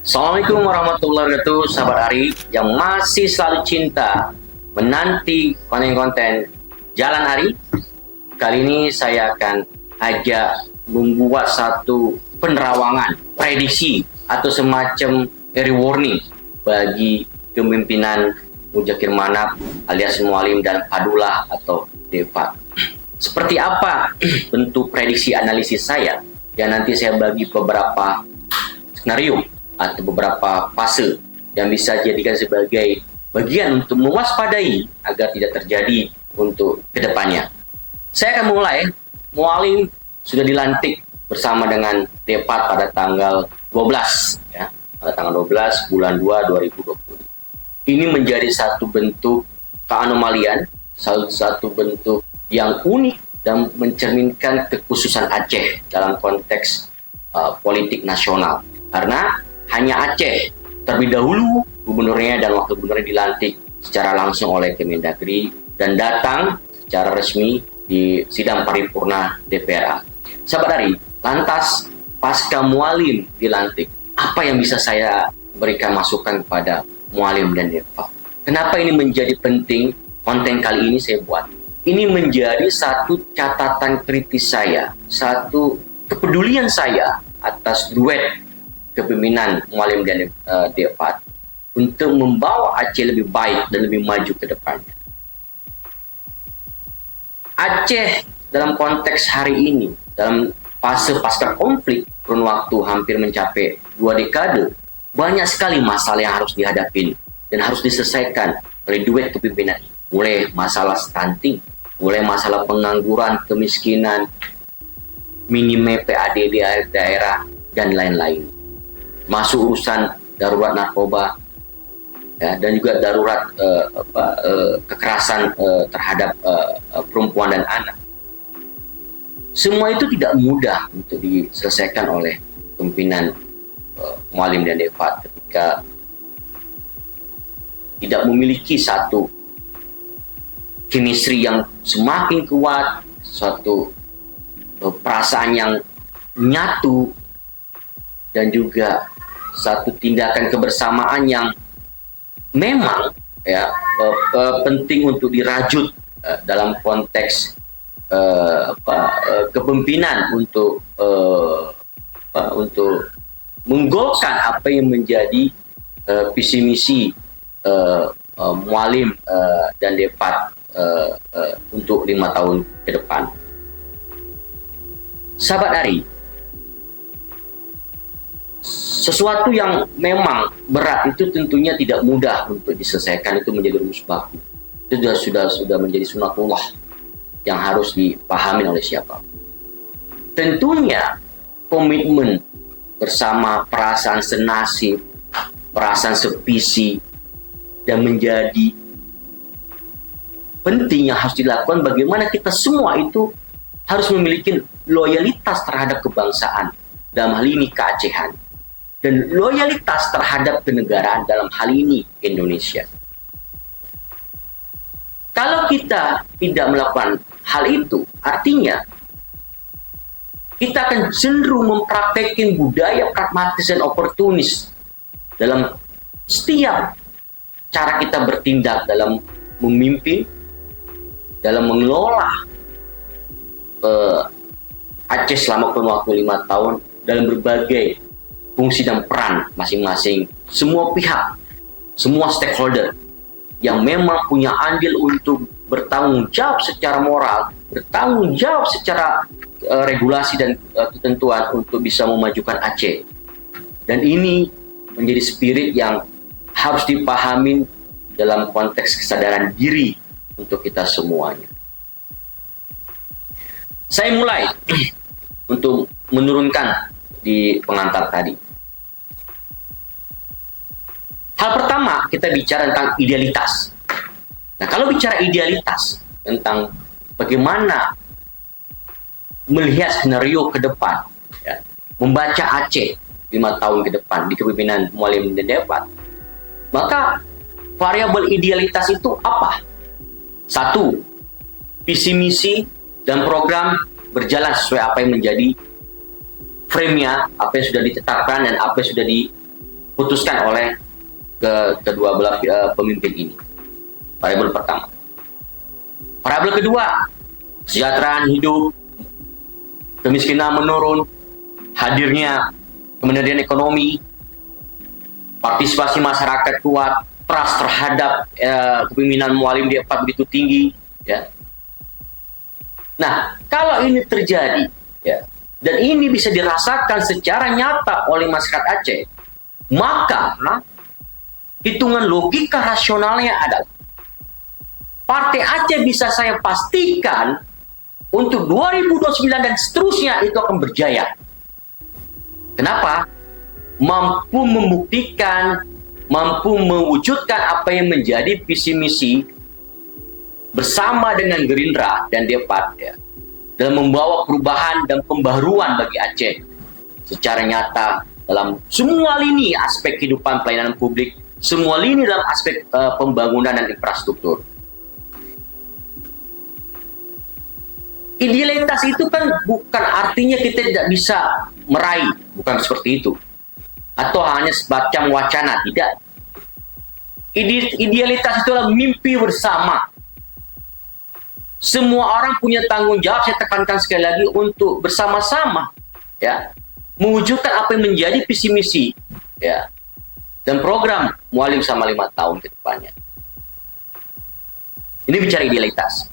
Assalamualaikum warahmatullahi wabarakatuh, sahabat Ari yang masih selalu cinta menanti konten-konten Jalan Ari. Kali ini saya akan ajak membuat satu penerawangan, prediksi atau semacam early warning bagi kepemimpinan Muzakir Manap alias Mualim dan Padullah atau Devat. Seperti apa bentuk prediksi analisis saya? Dan nanti saya bagi beberapa skenario atau beberapa fase yang bisa dijadikan sebagai bagian untuk mewaspadai agar tidak terjadi untuk kedepannya. Saya akan mulai. Mualim sudah dilantik bersama dengan Devat pada tanggal 12, ya, pada tanggal 12 bulan 2 2020. Ini menjadi satu bentuk keanomalian, satu bentuk yang unik dan mencerminkan kekhususan Aceh dalam konteks politik nasional. Karena hanya Aceh terlebih dahulu gubernurnya dan wakil gubernurnya dilantik secara langsung oleh Kemendagri dan datang secara resmi di sidang paripurna DPRA. Sahabat Ari, lantas pasca Mualim dilantik, apa yang bisa saya berikan masukan kepada Mualim dan Devat? Kenapa ini menjadi penting? Konten kali ini saya buat. Ini menjadi satu catatan kritis saya, satu kepedulian saya atas duet kepemimpinan Mualim dan Devat untuk membawa Aceh lebih baik dan lebih maju ke depannya. Aceh dalam konteks hari ini, dalam fase pasca konflik kurun waktu hampir mencapai 2 dekade, banyak sekali masalah yang harus dihadapi dan harus diselesaikan oleh duet kepemimpinan ini. Mulai masalah stunting, mulai masalah pengangguran, kemiskinan, minimnya PAD di daerah, dan lain-lain. Masuk urusan darurat narkoba, ya, dan juga darurat kekerasan terhadap perempuan dan anak. Semua itu tidak mudah untuk diselesaikan oleh pimpinan Mualim dan Devat ketika tidak memiliki satu chemistry yang semakin kuat, suatu perasaan yang nyatu, dan juga satu tindakan kebersamaan yang memang ya penting untuk dirajut dalam konteks kepemimpinan untuk menggolkan apa yang menjadi visi misi Mualim dan Devat untuk 5 tahun ke depan. Sahabat Ari, sesuatu yang memang berat itu tentunya tidak mudah untuk diselesaikan, itu menjadi rumus baku. Itu sudah menjadi sunatullah yang harus dipahami oleh siapa. Tentunya komitmen bersama, perasaan senasib, perasaan sevisi, dan menjadi penting yang harus dilakukan bagaimana kita semua itu harus memiliki loyalitas terhadap kebangsaan, dalam hal ini keacehan, dan loyalitas terhadap kenegaraan, dalam hal ini Indonesia. Kalau kita tidak melakukan hal itu, artinya kita akan cenderung mempraktekkan budaya pragmatis dan oportunis dalam setiap cara kita bertindak dalam memimpin, dalam mengelola Aceh selama kurun waktu 5 tahun dalam berbagai fungsi dan peran masing-masing semua pihak, semua stakeholder yang memang punya andil untuk bertanggung jawab secara moral, bertanggung jawab secara regulasi dan ketentuan untuk bisa memajukan Aceh. Dan ini menjadi spirit yang harus dipahami dalam konteks kesadaran diri untuk kita semuanya. Saya mulai untuk menurunkan di pengantar tadi. Hal pertama, kita bicara tentang idealitas. Nah, kalau bicara idealitas tentang bagaimana melihat skenario ke depan, ya, membaca Aceh 5 tahun ke depan di kepemimpinan Mualim dan Devat, maka variabel idealitas itu apa? 1, visi misi dan program berjalan sesuai apa yang menjadi frame-nya, apa yang sudah ditetapkan dan apa yang sudah diputuskan oleh kedua belah pemimpin ini. Variabel pertama. Variabel kedua, kesejahteraan hidup, kemiskinan menurun, hadirnya kemandirian ekonomi, partisipasi masyarakat kuat, trust terhadap kepemimpinan Mualim D4 begitu tinggi, ya. Nah, kalau ini terjadi, ya, dan ini bisa dirasakan secara nyata oleh masyarakat Aceh, maka hitungan logika rasionalnya adalah Partai Aceh bisa saya pastikan untuk 2029 dan seterusnya itu akan berjaya. Kenapa? Mampu membuktikan, mampu mewujudkan apa yang menjadi visi misi bersama dengan Gerindra dan D4, ya, dalam membawa perubahan dan pembaruan bagi Aceh secara nyata dalam semua lini aspek kehidupan pelayanan publik, semua lini dalam aspek pembangunan dan infrastruktur. Idealitas itu kan bukan artinya kita tidak bisa meraih, bukan seperti itu. Atau hanya semacam wacana, tidak. Idealitas itu adalah mimpi bersama. Semua orang punya tanggung jawab, saya tekankan sekali lagi, untuk bersama-sama, ya, mewujudkan apa yang menjadi visi misi, ya, dan program Mualim selama 5 tahun ke depannya. Ini bicara idealitas.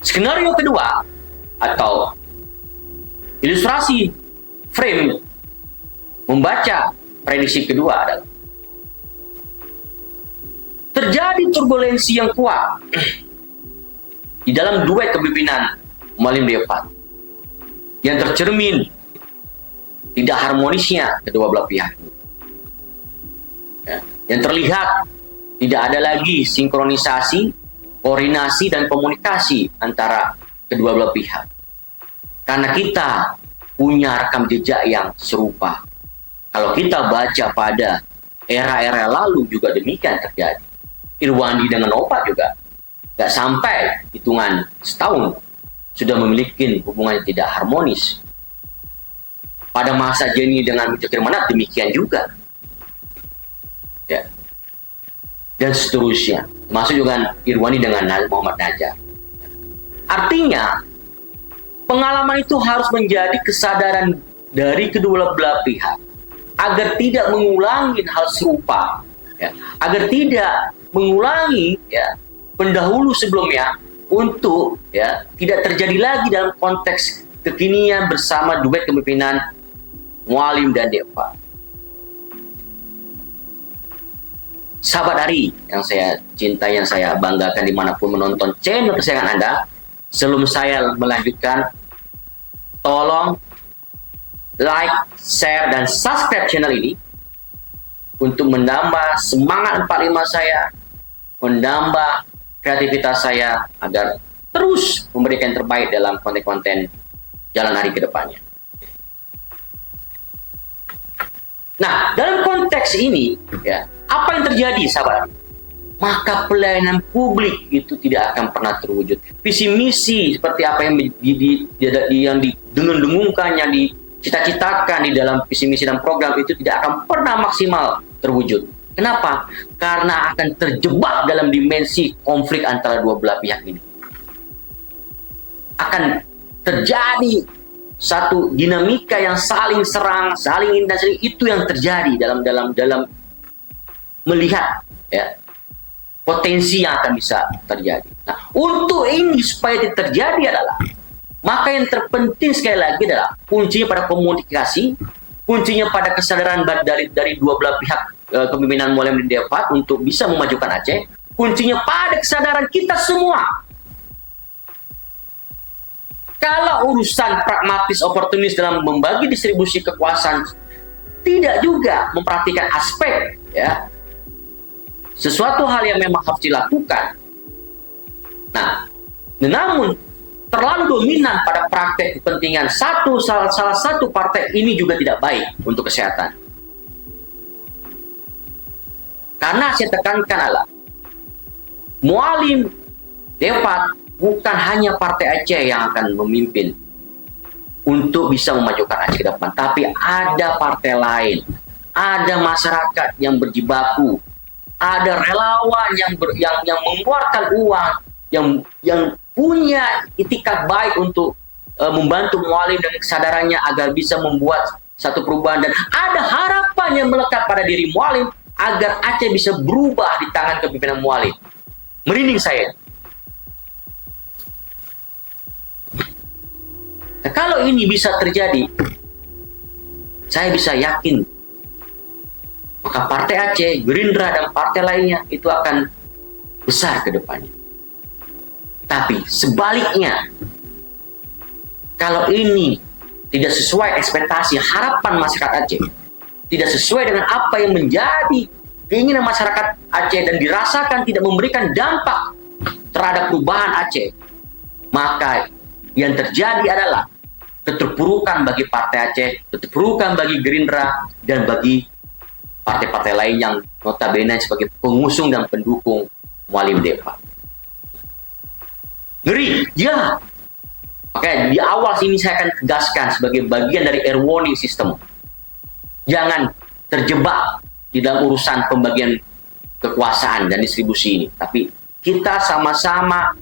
Skenario kedua atau ilustrasi frame membaca prediksi kedua adalah terjadi turbulensi yang kuat di dalam duet kepemimpinan Mualim D4 yang tercermin tidak harmonisnya kedua belah pihak, ya, yang terlihat tidak ada lagi sinkronisasi, koordinasi dan komunikasi antara kedua belah pihak. Karena kita punya rekam jejak yang serupa. Kalau kita baca pada era-era lalu juga demikian terjadi. Irwandi dengan Opat juga nggak sampai hitungan setahun sudah memiliki hubungan yang tidak harmonis. Pada masa Jenny dengan Mujokir Manap demikian juga, ya, dan seterusnya. Masuk juga Irwandi dengan Muhammad Najar. Artinya, pengalaman itu harus menjadi kesadaran dari kedua belah pihak agar tidak mengulangi hal serupa, ya, agar tidak mengulangi, ya, pendahulu sebelumnya, untuk, ya, tidak terjadi lagi dalam konteks kekinian bersama duet kepemimpinan Mualim dan D4. Sahabat Ari yang saya cintai, yang saya banggakan dimanapun menonton channel kesayangan Anda, sebelum saya melanjutkan, tolong like, share, dan subscribe channel ini untuk menambah semangat 45 saya, menambah kreativitas saya agar terus memberikan yang terbaik dalam konten-konten Jalan Ari ke depannya. Nah, dalam konteks ini, ya, apa yang terjadi, sahabat? Maka pelayanan publik itu tidak akan pernah terwujud. Visi misi seperti apa yang didengung-dengungkan, yang dicita-citakan di dalam visi misi dan program itu tidak akan pernah maksimal terwujud. Kenapa? Karena akan terjebak dalam dimensi konflik antara dua belah pihak ini. Akan terjadi satu dinamika yang saling serang, saling intens, itu yang terjadi dalam melihat, ya, potensi yang akan bisa terjadi. Nah, untuk ini supaya tidak terjadi adalah, maka yang terpenting sekali lagi adalah kuncinya pada komunikasi, kuncinya pada kesadaran dari dua belah pihak kepemimpinan Mualim D4 untuk bisa memajukan Aceh, kuncinya pada kesadaran kita semua. Kalau urusan pragmatis oportunis dalam membagi distribusi kekuasaan tidak juga memperhatikan aspek, ya, sesuatu hal yang memang harus dilakukan. Nah, namun terlalu dominan pada praktek kepentingan salah satu partai ini juga tidak baik untuk kesehatan. Karena saya tekankan adalah Mualim D4 bukan hanya partai Aceh yang akan memimpin untuk bisa memajukan Aceh ke depan. Tapi ada partai lain, ada masyarakat yang berjibaku, ada relawan yang mengeluarkan uang, yang punya itikat baik untuk membantu Mualim dan kesadarannya agar bisa membuat satu perubahan, dan ada harapan yang melekat pada diri Mualim agar Aceh bisa berubah di tangan kepemimpinan Mualim. Merinding saya. Nah, kalau ini bisa terjadi, saya bisa yakin maka Partai Aceh, Gerindra, dan partai lainnya itu akan besar ke depannya. Tapi sebaliknya, kalau ini tidak sesuai ekspektasi harapan masyarakat Aceh, tidak sesuai dengan apa yang menjadi keinginan masyarakat Aceh dan dirasakan tidak memberikan dampak terhadap perubahan Aceh, maka yang terjadi adalah keterpurukan bagi Partai Aceh, keterpurukan bagi Gerindra, dan bagi partai-partai lain yang notabene sebagai pengusung dan pendukung Mualim Depa. Ngeri, ya. Oke, di awal sini saya akan tegaskan sebagai bagian dari air warning system. Jangan terjebak di dalam urusan pembagian kekuasaan dan distribusi ini. Tapi kita sama-sama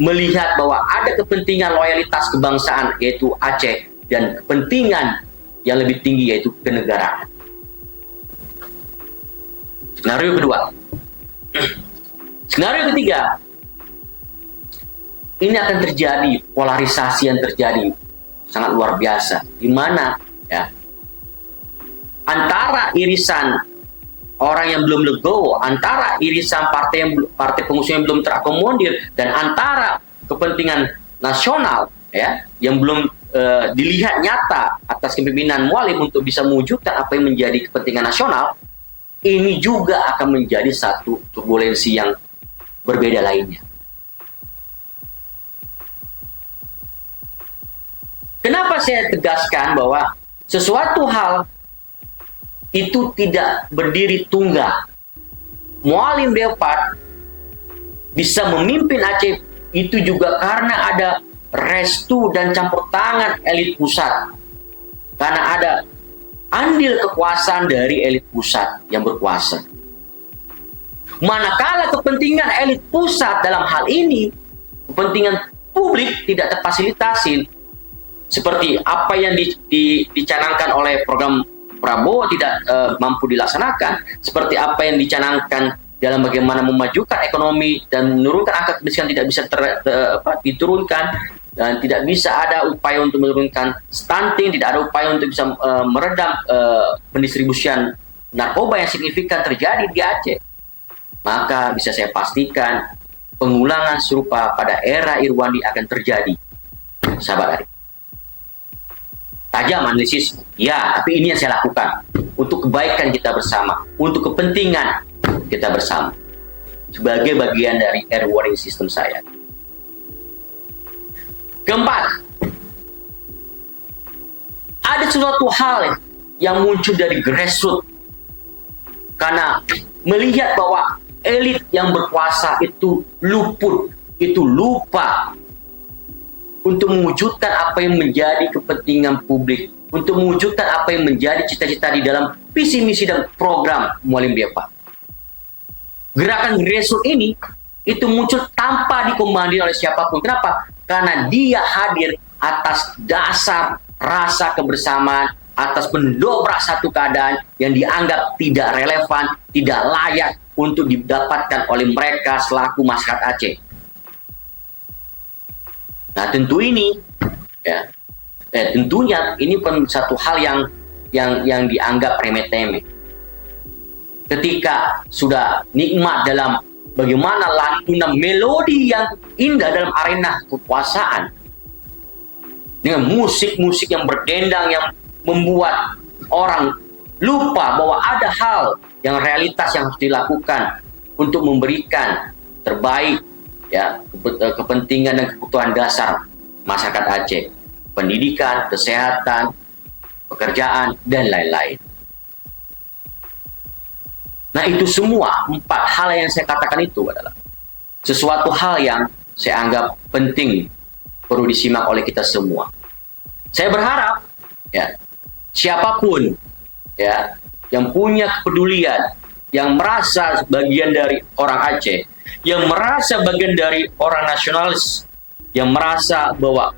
melihat bahwa ada kepentingan loyalitas kebangsaan, yaitu Aceh, dan kepentingan yang lebih tinggi, yaitu kenegaraan. Skenario kedua. Skenario ketiga, ini akan terjadi polarisasi yang terjadi sangat luar biasa, di mana ya antara irisan orang yang belum legowo, antara irisan partai pengusung yang belum terakomodir, dan antara kepentingan nasional ya yang belum dilihat nyata atas kepemimpinan Mualim untuk bisa mewujudkan apa yang menjadi kepentingan nasional, ini juga akan menjadi satu turbulensi yang berbeda lainnya. Kenapa saya tegaskan bahwa sesuatu hal itu tidak berdiri tunggal. Mualim Depa bisa memimpin Aceh itu juga karena ada restu dan campur tangan elit pusat. Karena ada andil kekuasaan dari elit pusat yang berkuasa. Manakala kepentingan elit pusat dalam hal ini, kepentingan publik tidak terfasilitasi, seperti apa yang dicanangkan oleh program Prabowo tidak mampu dilaksanakan, seperti apa yang dicanangkan dalam bagaimana memajukan ekonomi dan menurunkan angka kemiskinan tidak bisa diturunkan, dan tidak bisa ada upaya untuk menurunkan stunting, tidak ada upaya untuk bisa meredam pendistribusian narkoba yang signifikan terjadi di Aceh. Maka bisa saya pastikan pengulangan serupa pada era Irwandi akan terjadi, sahabat Ari. Tajam analisis, ya, tapi ini yang saya lakukan untuk kebaikan kita bersama, untuk kepentingan kita bersama, sebagai bagian dari air warning system saya. Keempat, ada suatu hal yang muncul dari grassroots karena melihat bahwa elit yang berkuasa itu luput, itu lupa untuk mewujudkan apa yang menjadi kepentingan publik, untuk mewujudkan apa yang menjadi cita-cita di dalam visi misi dan program Mualim Depa. Gerakan grassroots ini itu muncul tanpa dikomandir oleh siapapun. Kenapa? Karena dia hadir atas dasar rasa kebersamaan, atas mendobrak satu keadaan yang dianggap tidak relevan, tidak layak untuk didapatkan oleh mereka selaku masyarakat Aceh. Nah, tentu ini ya, tentunya ini satu hal yang dianggap remeh-temeh. Ketika sudah nikmat dalam bagaimana lantunan melodi yang indah dalam arena kekuasaan, dengan musik-musik yang berdendang yang membuat orang lupa bahwa ada hal yang realitas yang harus dilakukan untuk memberikan terbaik ya kepentingan dan kebutuhan dasar masyarakat Aceh, pendidikan, kesehatan, pekerjaan, dan lain-lain. Nah, itu semua 4 hal yang saya katakan itu adalah sesuatu hal yang saya anggap penting perlu disimak oleh kita semua. Saya berharap ya siapapun ya yang punya kepedulian, yang merasa bagian dari orang Aceh, yang merasa bagian dari orang nasionalis, yang merasa bahwa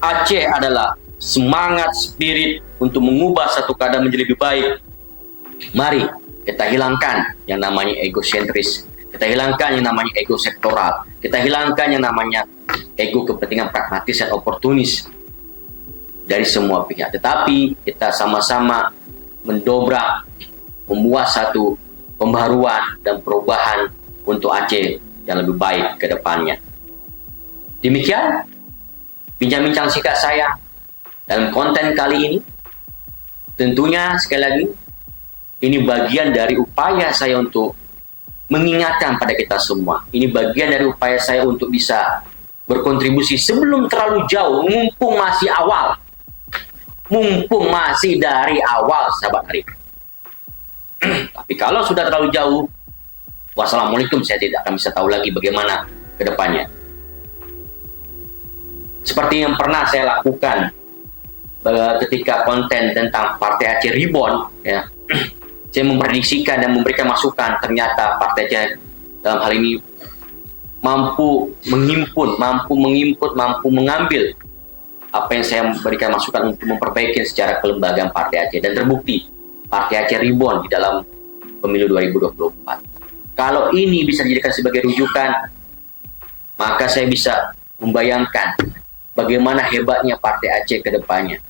Aceh adalah semangat spirit untuk mengubah satu keadaan menjadi lebih baik. Mari kita hilangkan yang namanya egosentris, kita hilangkan yang namanya ego sektoral, kita hilangkan yang namanya ego kepentingan pragmatis dan oportunis dari semua pihak. Tetapi kita sama-sama mendobrak, membuat satu pembaruan dan perubahan untuk Aceh yang lebih baik ke depannya. Demikian bincang-bincang singkat saya dalam konten kali ini. Tentunya sekali lagi ini bagian dari upaya saya untuk mengingatkan pada kita semua. Ini bagian dari upaya saya untuk bisa berkontribusi sebelum terlalu jauh, mumpung masih awal. Mumpung masih dari awal, sahabat Arif. Tapi kalau sudah terlalu jauh, wassalamualaikum, saya tidak akan bisa tahu lagi bagaimana ke depannya. Seperti yang pernah saya lakukan ketika konten tentang Partai Aceh Reborn, ya, saya memprediksikan dan memberikan masukan, ternyata Partai Aceh dalam hal ini mampu mengimpun, mampu mengambil apa yang saya berikan masukan untuk memperbaiki secara kelembagaan Partai Aceh, dan terbukti Partai Aceh Reborn di dalam pemilu 2024. Kalau ini bisa dijadikan sebagai rujukan, maka saya bisa membayangkan bagaimana hebatnya Partai Aceh ke depannya,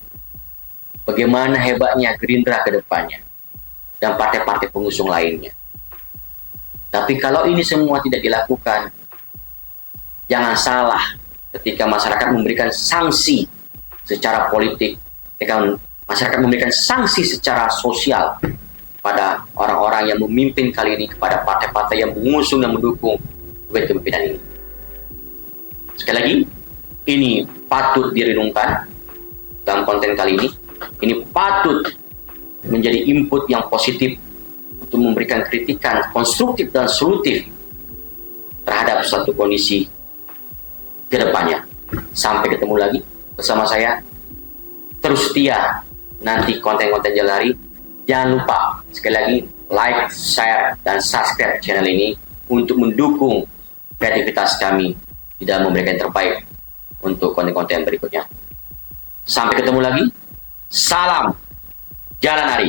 bagaimana hebatnya Gerindra ke depannya, dan partai-partai pengusung lainnya. Tapi kalau ini semua tidak dilakukan, jangan salah ketika masyarakat memberikan sanksi secara politik, ketika masyarakat memberikan sanksi secara sosial pada orang-orang yang memimpin kali ini, kepada partai-partai yang mengusung dan mendukung kepemimpinan ini. Sekali lagi, ini patut direnungkan dalam konten kali ini. Ini patut menjadi input yang positif untuk memberikan kritikan konstruktif dan solutif terhadap suatu kondisi ke depannya. Sampai ketemu lagi bersama saya. Terus setia nanti konten-konten Jalan Hari. Jangan lupa sekali lagi like, share, dan subscribe channel ini untuk mendukung kreativitas kami di dalam memberikan yang terbaik untuk konten-konten berikutnya. Sampai ketemu lagi. Salam Jalan Hari.